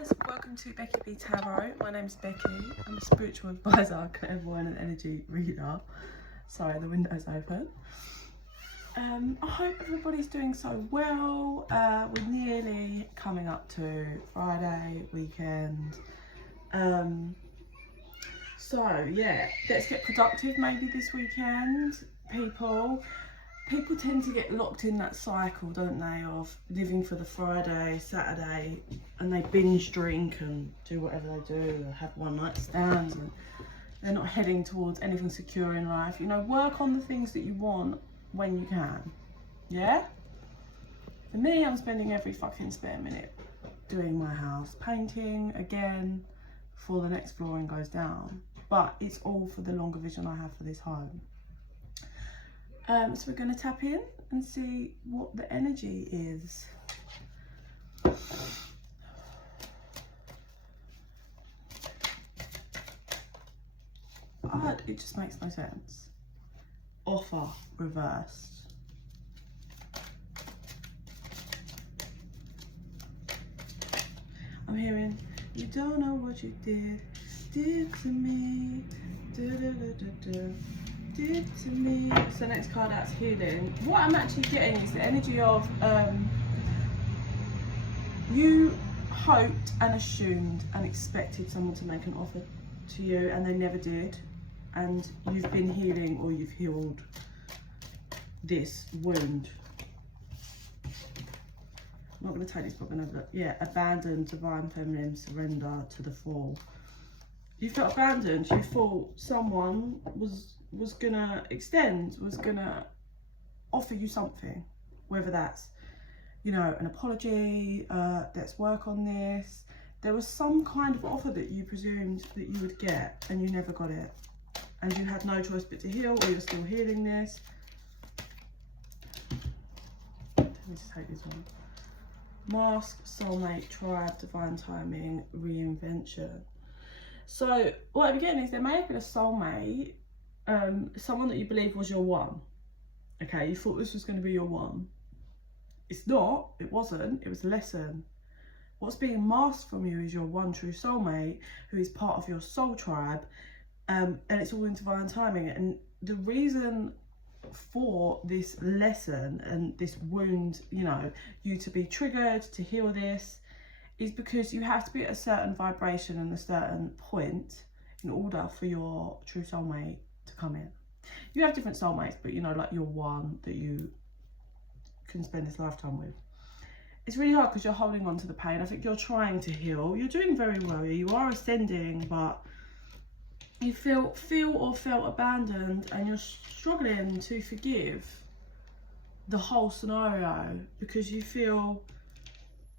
guys, welcome to bekibtarot. My name's Becky. I'm a spiritual advisor, clairvoyant and energy reader. Sorry, the window's open. I hope everybody's doing so well. We're nearly coming up to Friday weekend. So yeah, let's get productive maybe this weekend. People tend to get locked in that cycle, don't they, of living for the Friday, Saturday, and they binge drink and do whatever they do, or have one night stands, and they're not heading towards anything secure in life. You know, work on the things that you want when you can, yeah? For me, I'm spending every fucking spare minute doing my house, painting again before the next flooring goes down. But it's all for the longer vision I have for this home. So we're going to tap in and see what the energy is. It just makes no sense. Offer reversed. I'm hearing, you don't know what you did to me. Did to me. So next card out's healing. What I'm actually getting is the energy of you hoped and assumed and expected someone to make an offer to you and they never did, and you've been healing, or you've healed this wound. I'm not going to take this, but I'm going to look. Yeah, abandon, divine feminine, surrender to the fall. You felt abandoned. You thought someone was gonna extend, was gonna offer you something, whether that's, you know, an apology, let's work on this. There was some kind of offer that you presumed that you would get, and you never got it, and you had no choice but to heal, or you're still healing this. Let me just take this one. Mask, soulmate, tribe, divine timing, reinvention. So what I'm getting is there may have been a soulmate, someone that you believe was your one. Okay, you thought this was going to be your one. It's not, it wasn't, it was a lesson. What's being masked from you is your one true soulmate, who is part of your soul tribe, and it's all in divine timing. And the reason for this lesson and this wound, you know, you to be triggered, to heal this, is because you have to be at a certain vibration and a certain point in order for your true soulmate to come in. You have different soulmates, but you know, like your one that you can spend this lifetime with. It's really hard because you're holding on to the pain. I think you're trying to heal. You're doing very well. You are ascending, but you feel or felt abandoned, and you're struggling to forgive the whole scenario because you feel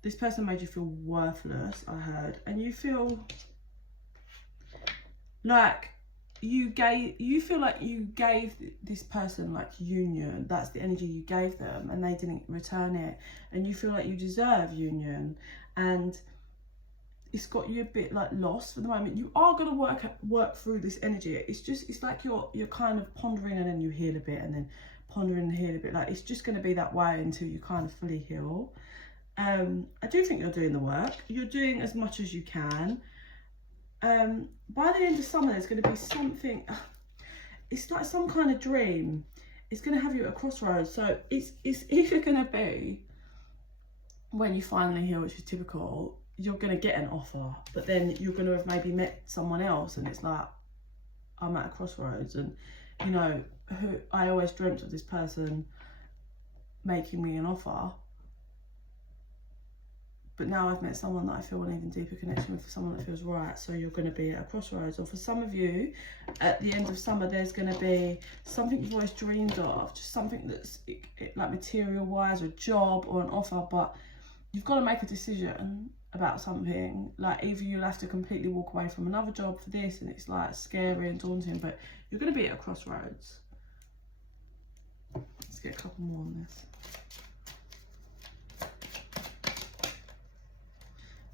this person made you feel worthless, I heard, and you feel like you feel like you gave this person like union. That's the energy you gave them, and they didn't return it, and you feel like you deserve union, and it's got you a bit like lost for the moment. You are going to work through this energy. It's like you're kind of pondering, and then you heal a bit, and then pondering and heal a bit. Like it's just going to be that way until you kind of fully heal. I do think you're doing the work. You're doing as much as you can. By the end of summer, there's going to be something. It's like some kind of dream. It's going to have you at a crossroads. So it's either going to be when you finally heal, which is typical, you're going to get an offer, but then you're going to have maybe met someone else, and it's like, I'm at a crossroads, and you know, I always dreamt of this person making me an offer. But now I've met someone that I feel an even deeper connection with, someone that feels right. So you're going to be at a crossroads. Or for some of you, at the end of summer, there's going to be something you've always dreamed of, just something that's like material-wise, or a job or an offer, but you've got to make a decision about something. Like either you'll have to completely walk away from another job for this, and it's like scary and daunting, but you're going to be at a crossroads. Let's get a couple more on this.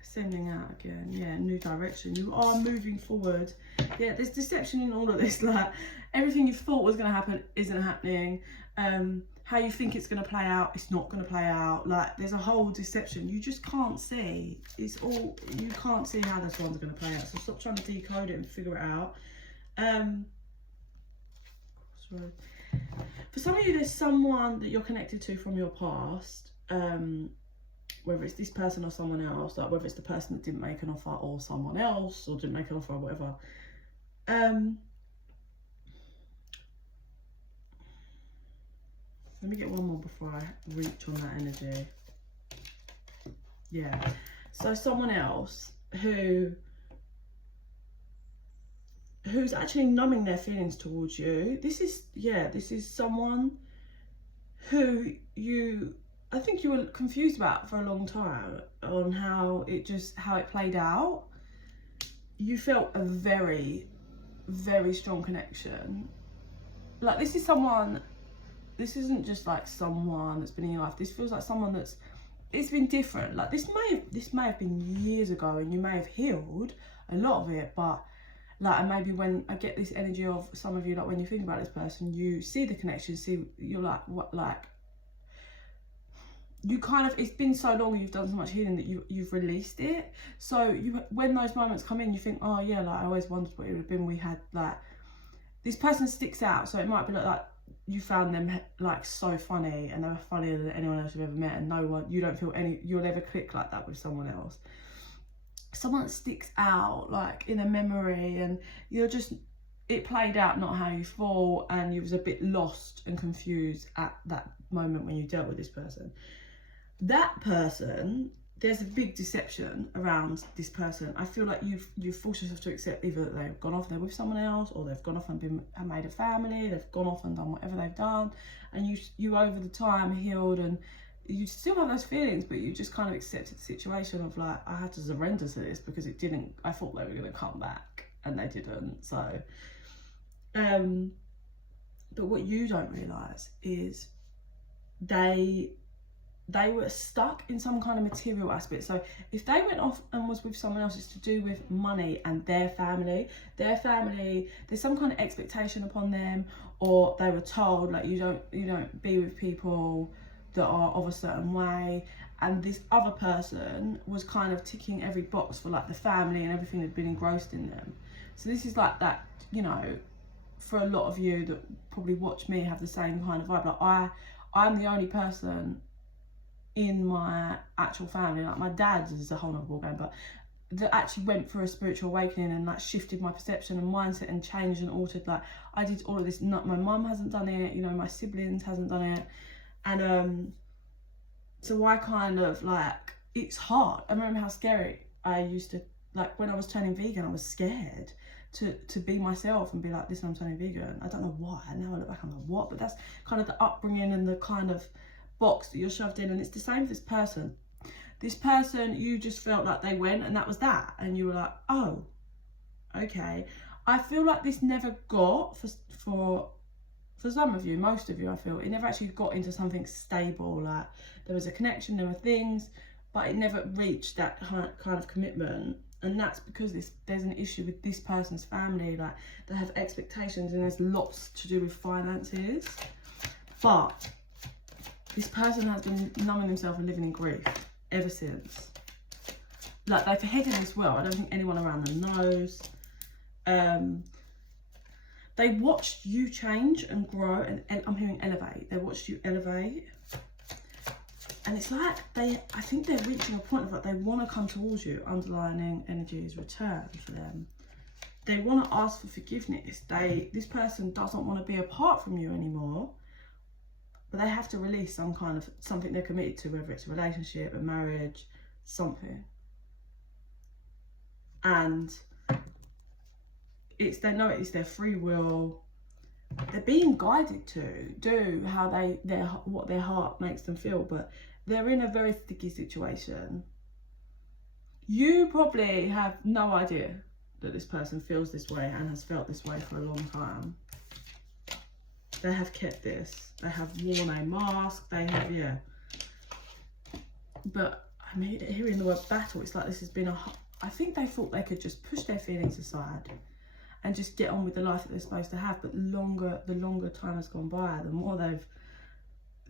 Sending out again, yeah, new direction. You are moving forward. Yeah, there's deception in all of this. Like everything you thought was going to happen isn't happening. how you think it's going to play out, it's not going to play out. Like, there's a whole deception. You just can't see. It's all, you can't see how this one's going to play out. So stop trying to decode it and figure it out. Sorry. For some of you, there's someone that you're connected to from your past, whether it's this person or someone else, like whether it's the person that didn't make an offer or someone else, or didn't make an offer or whatever. Let me get one more before I reach on that energy. Yeah. So someone else who's actually numbing their feelings towards you. This is someone who I think you were confused about for a long time on how it played out. You felt a very, very strong connection. Like, this is someone, this isn't just like someone that's been in your life. This feels like someone it's been different. Like, this may have been years ago and you may have healed a lot of it, but like, and maybe when I get this energy of some of you, like when you think about this person, you see the connection, you're like, what, like, you kind of, it's been so long, you've done so much healing that you've released it. So when those moments come in, you think, oh yeah, like I always wondered what it would have been. We had like, this person sticks out. So it might be like you found them like so funny, and they were funnier than anyone else you've ever met, and you don't feel you'll never click like that with someone else. Someone that sticks out like in a memory, and it played out not how you thought, and you was a bit lost and confused at that moment when you dealt with this person. That person, there's a big deception around this person. I feel like you've forced yourself to accept either that they've gone off, they're with someone else, or they've gone off and made a family, they've gone off and done whatever they've done, and you over the time healed, and you still have those feelings, but you just kind of accepted the situation of like, I had to surrender to this because it didn't, I thought they were going to come back and they didn't. So but what you don't realise is they were stuck in some kind of material aspect. So if they went off and was with someone else, it's to do with money and their family, there's some kind of expectation upon them, or they were told like, you don't be with people that are of a certain way, and this other person was kind of ticking every box for like the family and everything had been engrossed in them. So this is like that, you know, for a lot of you that probably watch me have the same kind of vibe. Like I'm the only person in my actual family, like my dad's is a whole other ballgame, but that actually went through a spiritual awakening and like shifted my perception and mindset and changed and altered. Like, I did all of this, my mum hasn't done it, you know, my siblings hasn't done it. And so I kind of like, it's hard. I remember how scary I used to, like when I was turning vegan, I was scared to be myself and be like, listen, I'm turning vegan. I don't know why. Now I look back, I'm like, what? But that's kind of the upbringing and the kind of box that you're shoved in. And it's the same for this person. This person, you just felt like they went and that was that. And you were like, oh, okay. I feel like this never got, for some of you, most of you, I feel, it never actually got into something stable. Like, there was a connection, there were things, but it never reached that kind of commitment. And that's because there's an issue with this person's family. Like, they have expectations, and there's lots to do with finances. But this person has been numbing themselves and living in grief ever since. Like, they've headed this well. I don't think anyone around them knows. They watched you change and grow, and I'm hearing elevate. They watched you elevate. And it's like I think they're reaching a point of like, they want to come towards you. Underlining energy is return for them. They want to ask for forgiveness. This person doesn't want to be apart from you anymore, but they have to release some kind of something they're committed to, whether it's a relationship, a marriage, something. And they know it's their free will. They're being guided to do what their heart makes them feel, but they're in a very sticky situation. You probably have no idea that this person feels this way and has felt this way for a long time. They have kept this. They have worn a mask. They have, yeah. But I'm hearing the word battle. It's like this has been I think they thought they could just push their feelings aside and just get on with the life that they're supposed to have. But the longer time has gone by, the more they've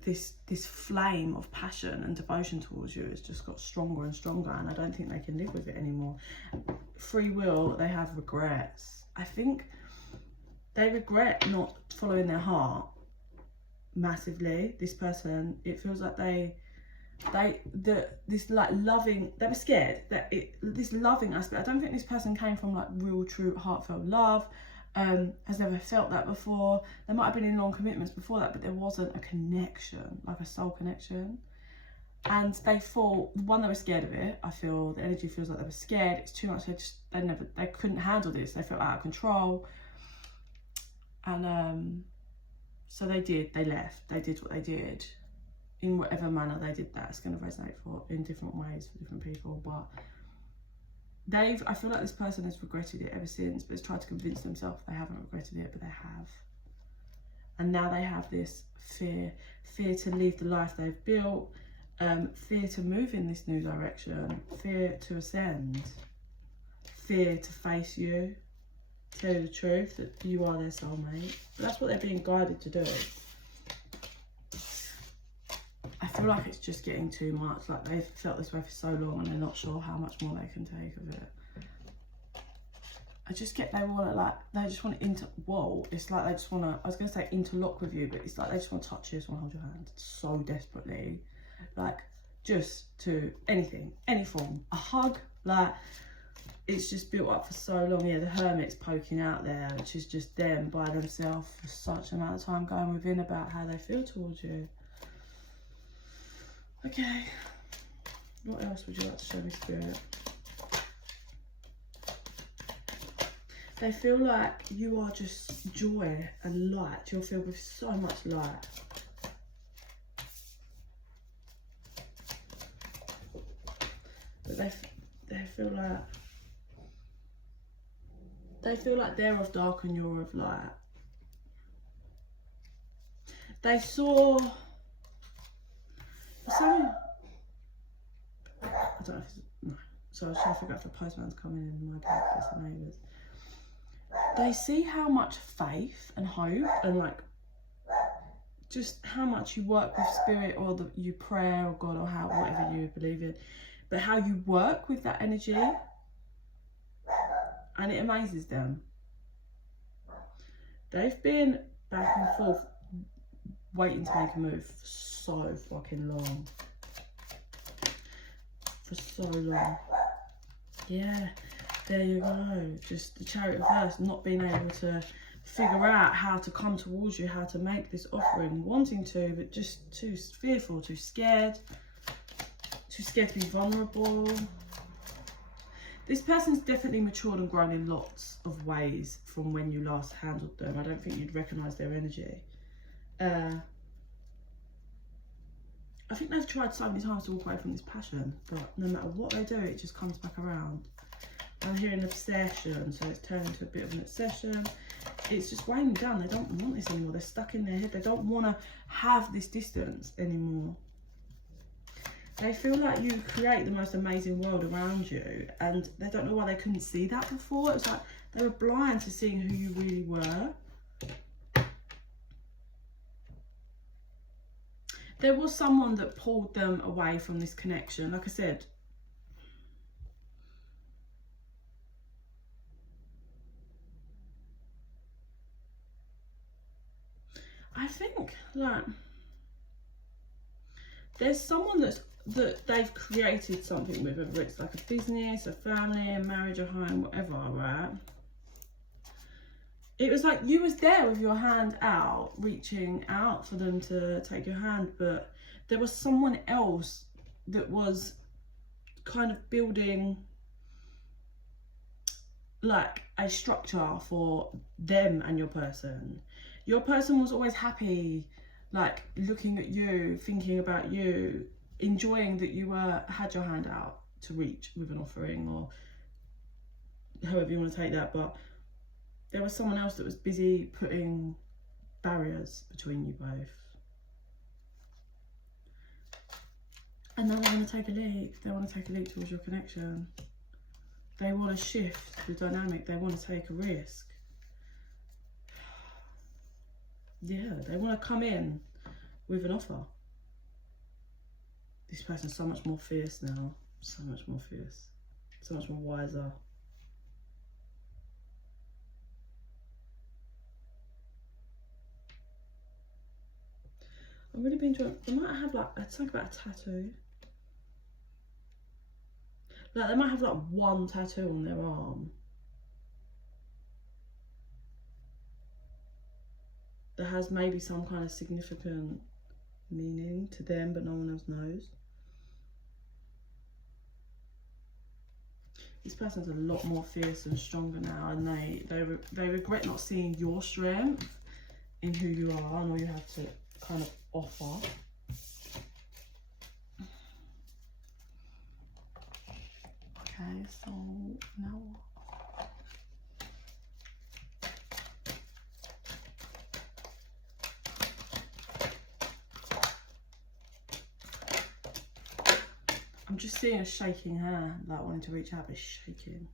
this flame of passion and devotion towards you has just got stronger and stronger, and I don't think they can live with it anymore. Free will, they have regrets. I think they regret not following their heart massively. This person, it feels like this like loving, they were scared that this loving aspect, I don't think this person came from like real true heartfelt love, has never felt that before. They might have been in long commitments before that, but there wasn't a connection, like a soul connection. And they thought, one, they were scared of it. I feel the energy feels like they were scared. It's too much. They couldn't handle this. They felt out of control. And so they left. They did what they did. In whatever manner they did that, it's going to resonate in different ways for different people. But I feel like this person has regretted it ever since, but has tried to convince themselves they haven't regretted it, but they have. And now they have this fear to leave the life they've built, fear to move in this new direction, fear to ascend, fear to face you, tell you the truth that you are their soulmate. But that's what they're being guided to do. I feel like it's just getting too much. Like they've felt this way for so long and they're not sure how much more they can take of it. I just get they just want to it's like they just want to, I was going to say interlock with you, but it's like they just want to touch you, just want to hold your hand so desperately. Like just to anything, any form, a hug, like it's just built up for so long. Yeah, the Hermit's poking out there, which is just them by themselves for such an amount of time going within about how they feel towards you. Okay, what else would you like to show me, Spirit? They feel like you are just joy and light. You're filled with so much light. But they feel like they're of dark and you're of light. They saw some, I don't know if it's, no. So I was trying to figure out if the postman's coming in my gate, it's the neighbours. They see how much faith and hope and like just how much you work with spirit, or that you pray or God or whatever you believe in, but how you work with that energy, and it amazes them. They've been back and forth waiting to make a move for so fucking long. For so long. Yeah, there you go. Just the Chariot reverse, not being able to figure out how to come towards you, how to make this offering, wanting to, but just too fearful, too scared to be vulnerable. This person's definitely matured and grown in lots of ways from when you last handled them. I don't think you'd recognise their energy. I think they've tried so many times to walk away from this passion, but no matter what they do, it just comes back around. I'm hearing obsession, so it's turned into a bit of an obsession. It's just weighing them down. They don't want this anymore. They're stuck in their head. They don't want to have this distance anymore. They feel like you create the most amazing world around you, and they don't know why they couldn't see that before. It's like they were blind to seeing who you really were. There was someone that pulled them away from this connection. Like I said, I think like there's someone that they've created something with, whether it's like a business, a family, a marriage, a home, whatever, right? It was like you was there with your hand out, reaching out for them to take your hand, but there was someone else that was kind of building like a structure for them and your person. Your person was always happy, like looking at you, thinking about you, enjoying that you had your hand out to reach with an offering, or however you want to take that, but there was someone else that was busy putting barriers between you both. And now they want to take a leap. They want to take a leap towards your connection. They want to shift the dynamic. They want to take a risk. Yeah, they want to come in with an offer. This person's so much more fierce now. So much more fierce. So much more wiser. I've really been enjoying. They might have like, something about a tattoo. Like they might have like one tattoo on their arm that has maybe some kind of significant meaning to them, but no one else knows. This person's a lot more fierce and stronger now, and they regret not seeing your strength in who you are and all you have to kind of offer. Okay, so now I'm just seeing a shaking hand, like wanting to reach out, but shaking.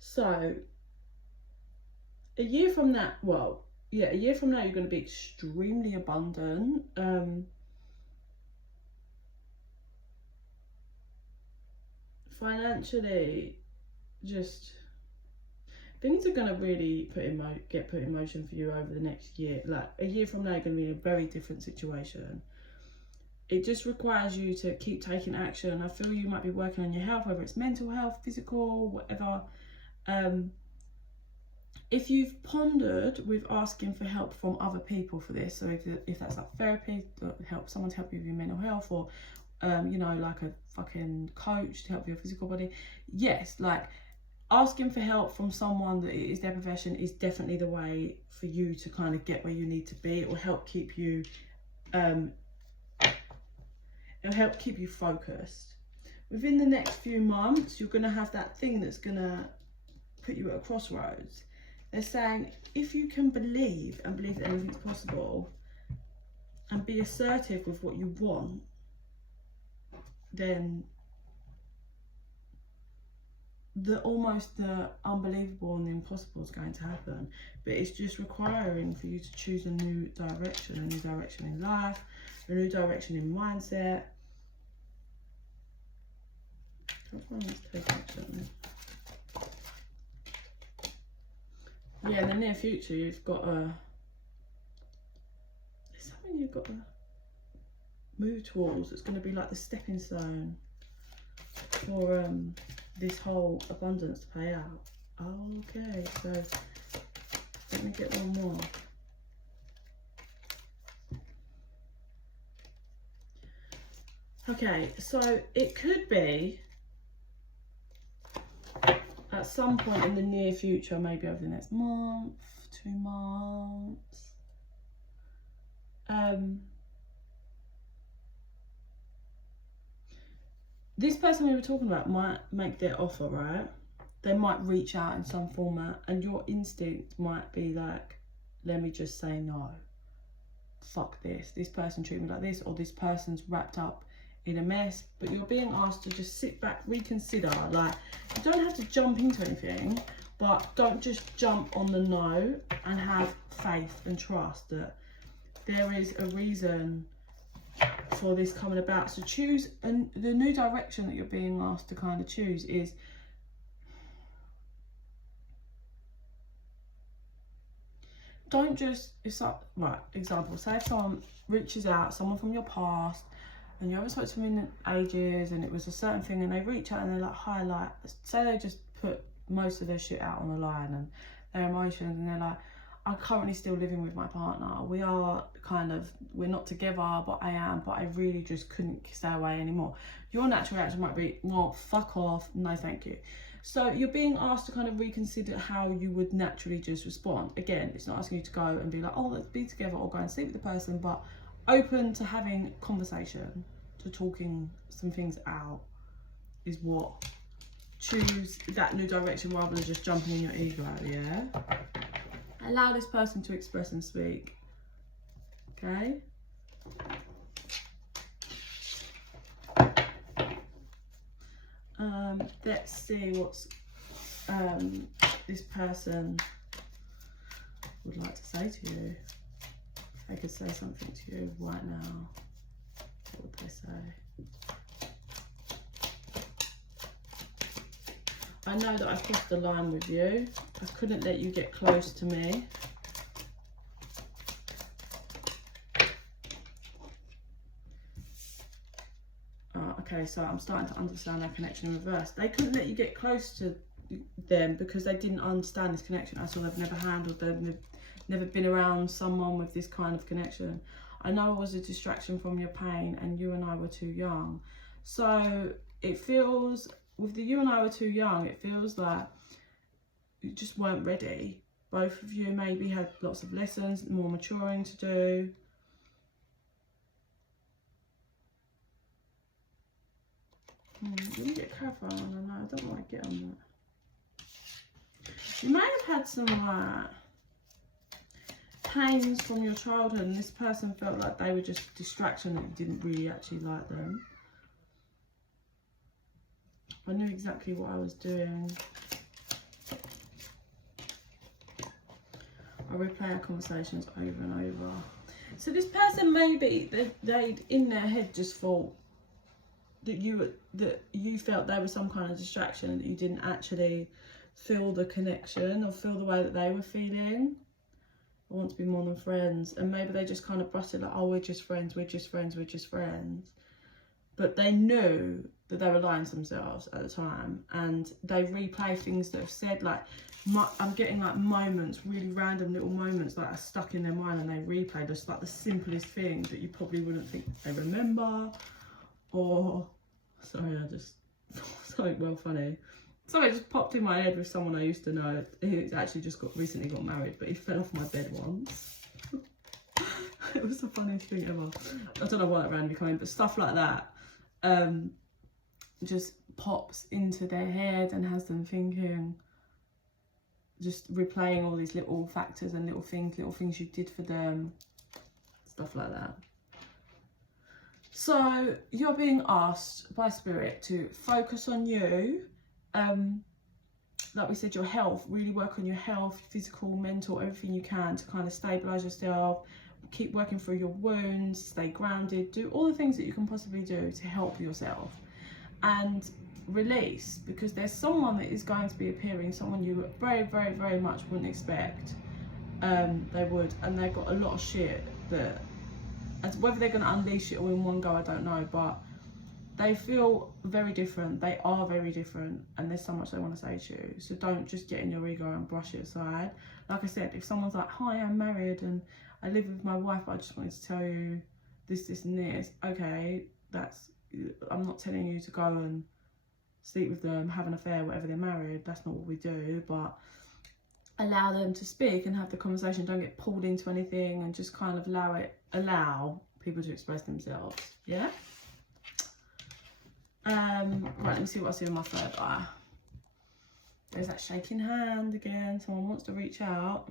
So, a year from now, well, yeah, a year from now, you're going to be extremely abundant. Financially, just things are going to really get put in motion for you over the next year. Like a year from now, you're going to be in a very different situation. It just requires you to keep taking action. I feel you might be working on your health, whether it's mental health, physical, whatever. If you've pondered with asking for help from other people for this, so if that's like therapy, someone to help you with your mental health, or you know, like a fucking coach to help with your physical body, yes, like asking for help from someone that is their profession is definitely the way for you to kind of get where you need to be. It will help keep you focused. Within the next few months, you're going to have that thing that's going to put you at a crossroads. They're saying if you can believe that anything's possible and be assertive with what you want, then the unbelievable and the impossible is going to happen. But it's just requiring for you to choose a new direction in life, a new direction in mindset. Let's take action. Yeah, in the near future, you've got there's something you've got to move towards. It's going to be like the stepping stone for this whole abundance to pay out. Okay, so let me get one more. Okay, so it could be at some point in the near future, maybe over the next month, 2 months, this person we were talking about might make their offer, right? They might reach out in some format, and your instinct might be like, let me just say no. Fuck this. This person treated me like this, or this person's wrapped up in a mess. But you're being asked to just sit back, reconsider. Like, you don't have to jump into anything, but don't just jump on the no, and have faith and trust that there is a reason for this coming about. So choose, and the new direction that you're being asked to kind of choose is don't just, right, example, say if someone reaches out, someone from your past, and you haven't spoken to them in ages, and it was a certain thing, and they reach out and they're like, highlight, say they just put most of their shit out on the line and their emotions, and they're like, I'm currently still living with my partner. We're not together, but I really just couldn't stay away anymore. Your natural reaction might be, well, fuck off, no thank you. So you're being asked to kind of reconsider how you would naturally just respond. Again, it's not asking you to go and be like, oh, let's be together, or go and sleep with the person, but open to having conversation, to talking some things out is what. Choose that new direction rather than just jumping in your ego, yeah? Allow this person to express and speak, okay? Let's see what's this person would like to say to you. If they could say something to you right now, what would they say? I know that I crossed the line with you. I couldn't let you get close to me. Okay, so I'm starting to understand their connection in reverse. They couldn't let you get close to them because they didn't understand this connection at all. They've never handled them. They've never been around someone with this kind of connection. I know it was a distraction from your pain and you and I were too young. So it feels, with the you and I were too young, it feels like you just weren't ready. Both of you maybe had lots of lessons, more maturing to do. Let me get clarified on that. I don't want to get on that. You may have had some pains from your childhood, and this person felt like they were just a distraction, that you didn't really actually like them. I knew exactly what I was doing. I replay our conversations over and over. So this person, maybe they'd in their head just thought that you felt they were some kind of distraction, and that you didn't actually feel the connection or feel the way that they were feeling. I want to be more than friends. And maybe they just kind of brushed it like, oh, we're just friends, we're just friends, we're just friends. But they knew that they were lying to themselves at the time, and they replay things that have said, like, I'm getting like moments, really random little moments that are stuck in their mind, and they replay just like the simplest thing that you probably wouldn't think they remember. Or, sorry, I just thought something well funny. Something just popped in my head with someone I used to know. He actually just recently got married, but he fell off my bed once. It was the funniest thing ever. I don't know why that randomly came in, but stuff like that just pops into their head and has them thinking, just replaying all these little factors and little things you did for them, stuff like that. So you're being asked by Spirit to focus on you. Like we said, your health, really work on your health, physical, mental, everything you can to kind of stabilize yourself, keep working through your wounds, stay grounded, do all the things that you can possibly do to help yourself, and release, because there's someone that is going to be appearing, someone you very, very, very much wouldn't expect they would, and they've got a lot of shit that, as whether they're going to unleash it all in one go, I don't know, but they feel very different. They are very different, and there's so much they want to say to you. So don't just get in your ego and brush it aside. Like I said, if someone's like, hi, I'm married and I live with my wife, but I just wanted to tell you this, this and this. Okay, I'm not telling you to go and sleep with them, have an affair, whatever, they're married. That's not what we do, but allow them to speak and have the conversation. Don't get pulled into anything, and just kind of allow people to express themselves. Yeah. Right, let me see what I see in my third eye. There's that shaking hand again. Someone wants to reach out.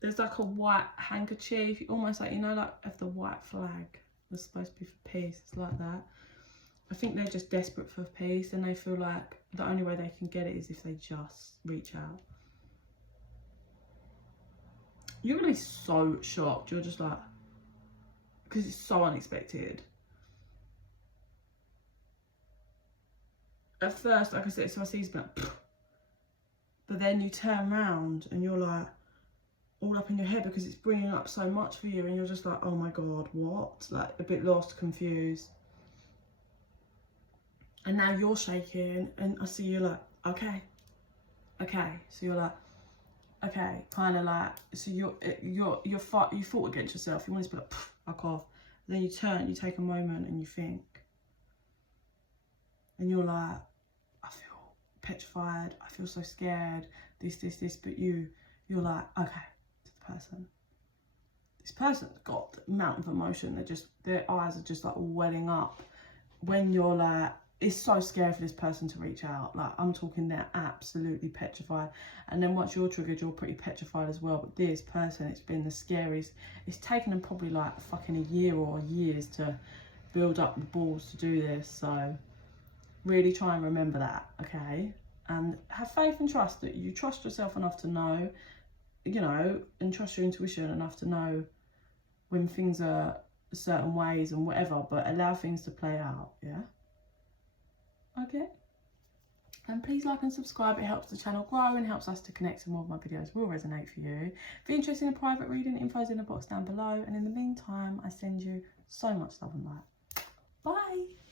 There's like a white handkerchief, almost like, you know, like if the white flag was supposed to be for peace, it's like that. I think they're just desperate for peace, and they feel like the only way they can get it is if they just reach out. You're gonna be so shocked. You're just like, because it's so unexpected. At first, like I said, so I see like, but then you turn around and you're like all up in your head because it's bringing up so much for you, and you're just like, oh my god, what? Like a bit lost, confused. And now you're shaking, and I see you like, okay. So you're like, okay, kind of like, so you fought against yourself. You want to be like, fuck off. Then you turn, you take a moment, and you think, and you're like, I feel petrified. I feel so scared. This. But you're like, okay, to the person. This person's got a mountain of emotion. Their eyes are just like welling up when you're like, it's so scary for this person to reach out. Like, I'm talking, they're absolutely petrified. And then once you're triggered, you're pretty petrified as well. But this person, it's been the scariest. It's taken them probably like fucking a year or years to build up the balls to do this. So really try and remember that, okay? And have faith and trust that you trust yourself enough to know, you know, and trust your intuition enough to know when things are certain ways and whatever, but allow things to play out, yeah? Okay, and please like and subscribe. It helps the channel grow and helps us to connect, and more of my videos will resonate for you. If you're interested in a private reading, info's in the box down below, and in the meantime I send you so much love and light. Bye.